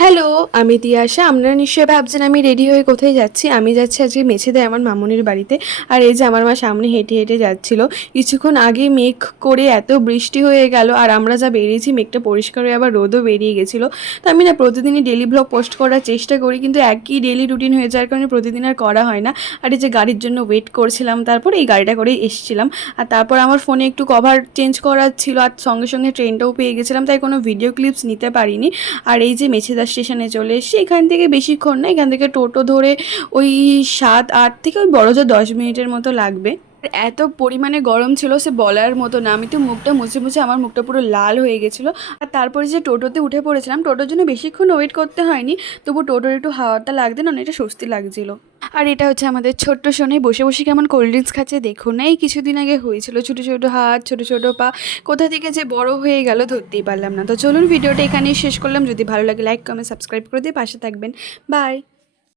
Hello, আমি তিয়াশা। আপনারা নিশ্চয়ই ভাবছেন আমি রেডি হয়ে কোথায় যাচ্ছি। আমি যাচ্ছি আজকে মেছেদায় আমার মামুনির বাড়িতে। আর এই যে আমার মা সামনে হেঁটে হেঁটে যাচ্ছিল। কিছুক্ষণ আগে মেঘ করে এত বৃষ্টি হয়ে গেল, আর আমরা যা বেরিয়েছি মেঘটা পরিষ্কার হয়ে আবার রোদও বেরিয়ে গেছিলো। তো আমি না প্রতিদিনই ডেলি ব্লগ পোস্ট করার চেষ্টা করি, কিন্তু একই ডেলি রুটিন হয়ে যাওয়ার কারণে প্রতিদিন আর করা হয় না। আর এই যে গাড়ির জন্য ওয়েট করছিলাম, তারপর এই গাড়িটা করেই এসেছিলাম। আর তারপর আমার ফোনে একটু কভার চেঞ্জ করার ছিল, আর সঙ্গে সঙ্গে ট্রেনটাও পেয়ে গেছিলাম, তাই কোনো ভিডিও ক্লিপস নিতে পারিনি। আর এই যে মেছেদা স্টেশনে চলে এসেছি। এখান থেকে বেশিক্ষণ না, এখান থেকে টোটো ধরে ওই 7-8 থেকে ওই বড় জোর 10 মিনিটের মতো লাগবে। আর এত পরিমাণে গরম ছিল সে বলার মতো না। আমি তো মুখটা মুছে মুছে আমার মুখটা পুরো লাল হয়ে গেছিলো। আর তারপরে যে টোটোতে উঠে পড়েছিলাম, টোটোর জন্য বেশিক্ষণ ওয়েট করতে হয়নি, তবু টোটোর একটু হাওয়াটা লাগতে না অনেকটা স্বস্তি লাগছিল। আর এটা হচ্ছে আমাদের ছোট্ট সোনাই বসে বসে কেমন কোল্ড ড্রিঙ্কস খাচ্ছে দেখো না। এই কিছুদিন আগে হয়েছিল ছোটো ছোটো হাত, ছোটো ছোটো পা, কোথা থেকে যে বড় হয়ে গেল ধরতেই পারলাম না। তো চলুন ভিডিওটা এখানেই শেষ করলাম। যদি ভালো লাগে লাইক কমেন্ট সাবস্ক্রাইব করে দিয়ে পাশে থাকবেন। বাই।